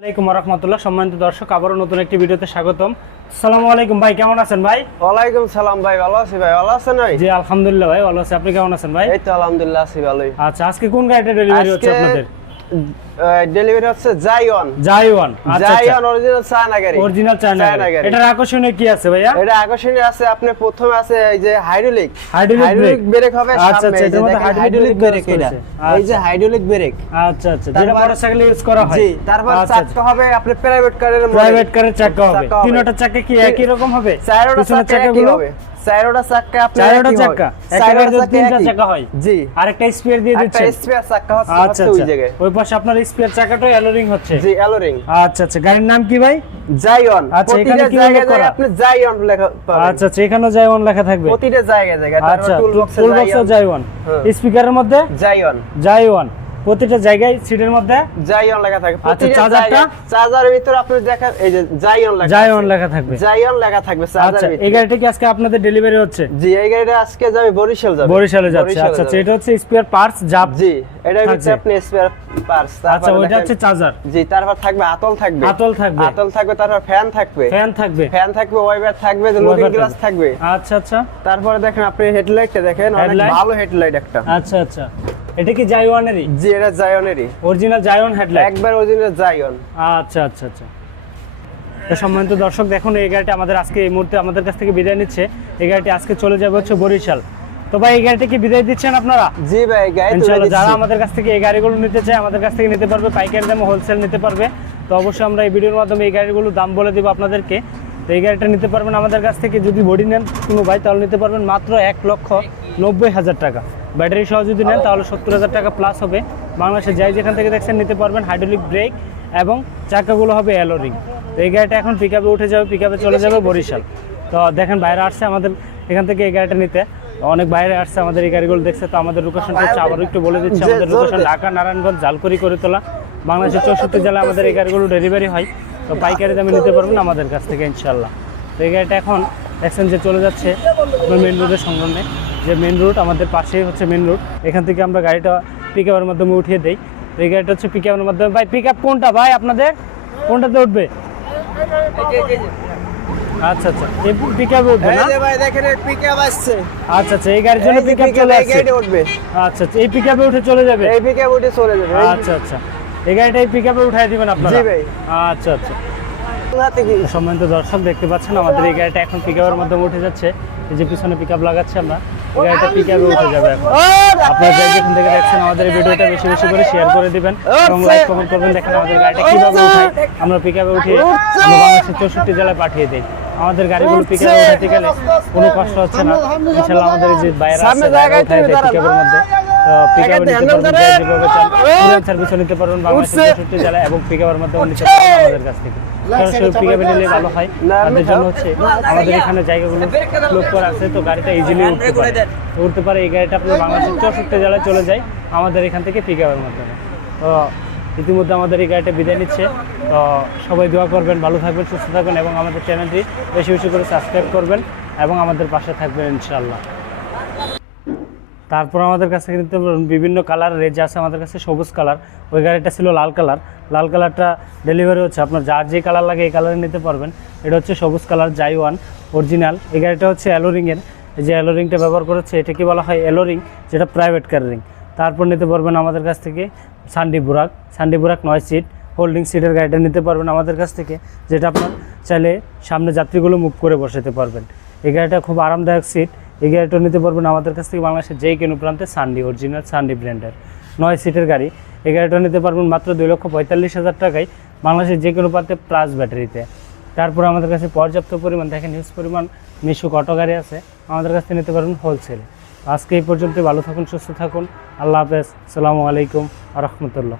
আলাইকুম রহমতুল্লাহ সম্মানিত দর্শক আবারও নতুন একটি ভিডিওতে স্বাগতম। সালাম আলাইকুম ভাই কেমন আছেন ভাই? ওয়ালাইকুম সালাম ভাই ভালো আছি ভাই ভালো আছেন ভাই? জি আলহামদুলিল্লাহ ভাই ভালো আছি। আপনি কেমন আছেন ভাই? এই তো আলহামদুলিল্লাহ আছি ভালোই। আচ্ছা আজকে কোন গাড়িটা ডেলিভারি হচ্ছে আপনাদের? ডেলিভারি হচ্ছে জাইওয়ান আচ্ছা জাইওন অরিজিনাল চায়না গাড়ি অরিজিনাল চায়না গাড়ি। এটার আকর্ষণীয় কি আছে ভাইয়া? এটা আকর্ষণীয় আছে আপনি প্রথমে আছে এই যে হাইড্রোলিক brake। ব্রেক হবে আচ্ছা, সামনে আচ্ছা, এই যে হাইড্রোলিক ব্রেক এটা। এই যে হাইড্রোলিক ব্রেক আচ্ছা আচ্ছা যেটা মোটরসাইকেলে ইউজ করা হয়। জি তারপর আচ্ছা, আচ্ছা। চাকা হবে আপনি প্রাইভেট কারের প্রাইভেট কারের চাকা হবে। তিনটা চাকা কি একই রকম হবে? চারোটা চাকা চাকাগুলো হবে। চারোটা চাকা আপনি চারোটা চাকা একটা চারোটা চাকা তিনটা চাকা হয়। জি। আরেকটা স্পেয়ার দিয়ে একটা দিচ্ছেন। স্পেয়ার চাকা হচ্ছে আচ্ছা ওই আচ্ছা। জায়গায়। ওই পাশে আপনার স্পেয়ার চাকাটা অ্যালোরিং হচ্ছে। জি অ্যালোরিং আচ্ছা আচ্ছা। গাড়ির নাম কি ভাই? জাইওন আচ্ছা, এখানে কি উল্লেখ করা? আপনি জাইওন লেখা পাবেন। আচ্ছা আচ্ছা। এখানেও জাইওয়ান লেখা থাকবে। প্রতিটা জায়গায় জায়গায়। আচ্ছা টুল বক্সে হ্যাঁ। স্পিকারের মধ্যে? জাইওন জাইওয়ান প্রতিটা জায়গায় সিটের মধ্যে জাইওন লেখা থাকে। প্রতিটা চার্জারটা? চার্জারের ভিতরে আপনি দেখেন এই যে জাইওন লেখা আছে। লেখা থাকবে। জাইওন লেখা থাকবে আচ্ছা চার্জারের এই গাড়িটা কি আজকে আপনাদের ডেলিভারি হচ্ছে? জি এই গাড়িটা আজকে যাবে বরিশাল যাবে। বরিশালে যাচ্ছে আচ্ছা আচ্ছা এটা হচ্ছে স্পেয়ার পার্টস জাব জি এটার ভিতরে থাকছে। আপনি স্পেয়ার পার্টস আচ্ছা ওইটা হচ্ছে চার্জার জি তারপর থাকবে আতল থাকবে। আতল থাকবে। আতল থাকবে তারপর ফ্যান থাকবে। ফ্যান থাকবে। ফ্যান থাকবে ওয়াইপার থাকবে লুকিং গ্লাস থাকবে। আচ্ছা আচ্ছা। তারপরে দেখেন আপনি হেডলাইটটা দেখেন অনেক ভালো হেডলাইট একটা। আচ্ছা আচ্ছা। এটা কি জাইওয়ানেরই জি এটা জাইওনেরই অরিজিনাল জাইওয়ান হেডলাইট একবার অরিজিনাল জাইওন আচ্ছা আচ্ছা আচ্ছা। সম্মানিত দর্শক দেখুন এই গাড়িটা আমাদের আজকে এই মুহূর্তে আমাদের কাছ থেকে বিদায় নিচ্ছে। এই গাড়িটি আজকে চলে যাবে হচ্ছে বরিশাল। তো ভাই এই গাড়িটা কি বিদায় দিচ্ছেন আপনারা? জি ভাই গাড়ি ইনশাআল্লাহ যারা আমাদের কাছ থেকে এই গাড়িগুলো নিতে চায় আমাদের কাছ থেকে নিতে পারবে। পাইকারি দামে হোলসেল নিতে পারবে। তো অবশ্যই আমরা এই ভিডিওর মাধ্যমে এই গাড়িগুলোর দাম বলে দিব আপনাদেরকে। তো এই গাড়িটা নিতে পারবেন আমাদের কাছ থেকে। যদি বডি নেন কোনো ভাই তাহলে নিতে পারবেন মাত্র এক লক্ষ নব্বই হাজার টাকা। ব্যাটারি সহ যদি নেন তাহলে সত্তর হাজার টাকা প্লাস হবে। বাংলাদেশে যাই যেখান থেকে দেখছেন নিতে পারবেন হাইড্রোলিক ব্রেক এবং চাকাগুলো হবে অ্যালোরিং তো এই গাড়িটা এখন পিক উঠে যাবে পিক চলে যাবে বরিশাল। তো দেখেন বাইরে আসছে আমাদের এখান থেকে এই গাড়িটা নিতে। অনেক বাইরে আসছে আমাদের এই গাড়িগুলো দেখছে তো আমাদের লোকেশনটা হচ্ছে আবারও একটু বলে দিচ্ছি। আমাদের লোকেশন। ঢাকা নারায়ণগঞ্জ জালকুড়ি করে তোলা বাংলাদেশের চৌষট্টি জেলায় আমাদের এই গাড়িগুলো ডেলিভারি হয়। তো পাইকারি দামে নিতে পারবেন আমাদের কাছ থেকে ইনশাল্লাহ তো এই গাড়িটা এখন দেখছেন যে চলে যাচ্ছে আপনার মেন রোডের সংলগ্নে। যে মেন রুট আমাদের পাশেই হচ্ছে মেন রুট এখান থেকে আমরা গাড়িটা পিক আপের মাধ্যমে উঠিয়ে দেই তো এই গাড়িটা হচ্ছে পিক আপের মাধ্যমে ভাই পিক আপ কোনটা ভাই আপনাদের কোনটাতে উঠবে আচ্ছা আচ্ছা এই পিক আপে উঠবে না ভাই দেখেন এই পিকআপ আসছে আচ্ছা আচ্ছা এই গাড়ির জন্য পিক আপ চলে আসছে গাড়ি উঠবে আচ্ছা আচ্ছা এই পিক আপে উঠে চলে যাবে এই পিকআপ উঠে চলে যাবে আচ্ছা আচ্ছা এই গাড়িটা এই পিক আপে দিবেন আপনারা জি ভাই। আচ্ছা আচ্ছা সম্মানিত দর্শক দেখতে পাচ্ছেন আমাদের এই গাড়িটা এখন পিক আপের মাধ্যমে উঠে যাচ্ছে এই যে পিছনে পিক আপ লাগাচ্ছে আমরা গাড়িটা পিক আপে উঠে যাবে এখন। আপনারা যে যেখান থেকে দেখছেন আমাদের ভিডিওটা বেশি বেশি করে শেয়ার করে দিবেন এবং লাইক কমেন্ট করবেন দেখেন আমাদের গাড়িটা কীভাবে উঠে আমরা পিক আপে উঠিয়ে আমরা বাংলাদেশের চৌষট্টি জেলায় পাঠিয়ে দিই। আমাদের গাড়িগুলো পিক আপে উঠাতে গেলে কোনো কষ্ট হচ্ছে না। ইনশাল্লাহ আমাদের যে বাইরে আছে পিক আপের মধ্যে। যেভাবে নিতে পারবেন বাংলাদেশের এবং মাধ্যমে নিতে পারবেন আমাদের কাছ থেকে। সরাসরি পিক নিলে ভালো হয়। তাদের জন্য হচ্ছে আমাদের এখানে জায়গাগুলো লোক করা আছে। তো গাড়িটা ইজিলি উঠতে পারে। উঠতে পারে এই গাড়িটা আপনার বাংলাদেশের চৌষট্টি জেলায় চলে যায়। আমাদের এখান থেকে পিক আপের মাধ্যমে। তো ইতিমধ্যে আমাদের এই গাড়িটা বিদায় নিচ্ছে। তো সবাই দোয়া করবেন ভালো থাকবেন সুস্থ থাকবেন এবং আমাদের চ্যানেলটি বেশি বেশি করে সাবস্ক্রাইব করবেন এবং আমাদের পাশে থাকবেন ইনশাল্লাহ তারপর আমাদের কাছে কিন্তু বিভিন্ন কালার রেঞ্জ আছে, আমাদের কাছে সবুজ কালার। ওই গাড়িটা ছিল লাল কালার। লাল কালারটা ডেলিভারি হচ্ছে আপনার যার যে কালার লাগে এই কালারে নিতে পারবেন। এটা হচ্ছে সবুজ কালার জাই ওয়ান অরিজিনাল এই গাড়িটা হচ্ছে অ্যালোরিংয়ের যে অ্যালোরিংটা ব্যবহার করেছে এটা কি বলা হয় অ্যালোরিং যেটা প্রাইভেট কার রিং তারপর নিতে পারবেন আমাদের কাছ থেকে সান্ডি বুরাক সান্ডি বুরাক নয় সিট হোল্ডিং সিটের গাড়িটা নিতে পারবেন আমাদের কাছ থেকে, যেটা আপনার চাইলে সামনে যাত্রীগুলো মুভ করে বসাতে পারবেন। এই গাড়িটা খুব আরামদায়ক সিট এই গাড়িটা নিতে পারবেন আমাদের কাছ থেকে বাংলাদেশের যেই কোনো প্রান্তে সান্ডি অরিজিনাল সান্ডি ব্র্যান্ডের নয় সিটের গাড়ি। এই গাড়িটা নিতে পারবেন মাত্র দুই লক্ষ পঁয়তাল্লিশ হাজার টাকায় বাংলাদেশের যে কোনো প্রান্তে প্লাস ব্যাটারিতে তারপর আমাদের কাছে পর্যাপ্ত পরিমাণ, দেখেন হিউজ পরিমাণ মিশুক অটো গাড়ি আছে। আমাদের কাছ থেকে নিতে পারবেন হোলসেলে আজকে এই পর্যন্ত ভালো থাকুন, সুস্থ থাকুন। আল্লাহ হাফেজ। সালামু আলাইকুম আ রহমতুল্লাহ।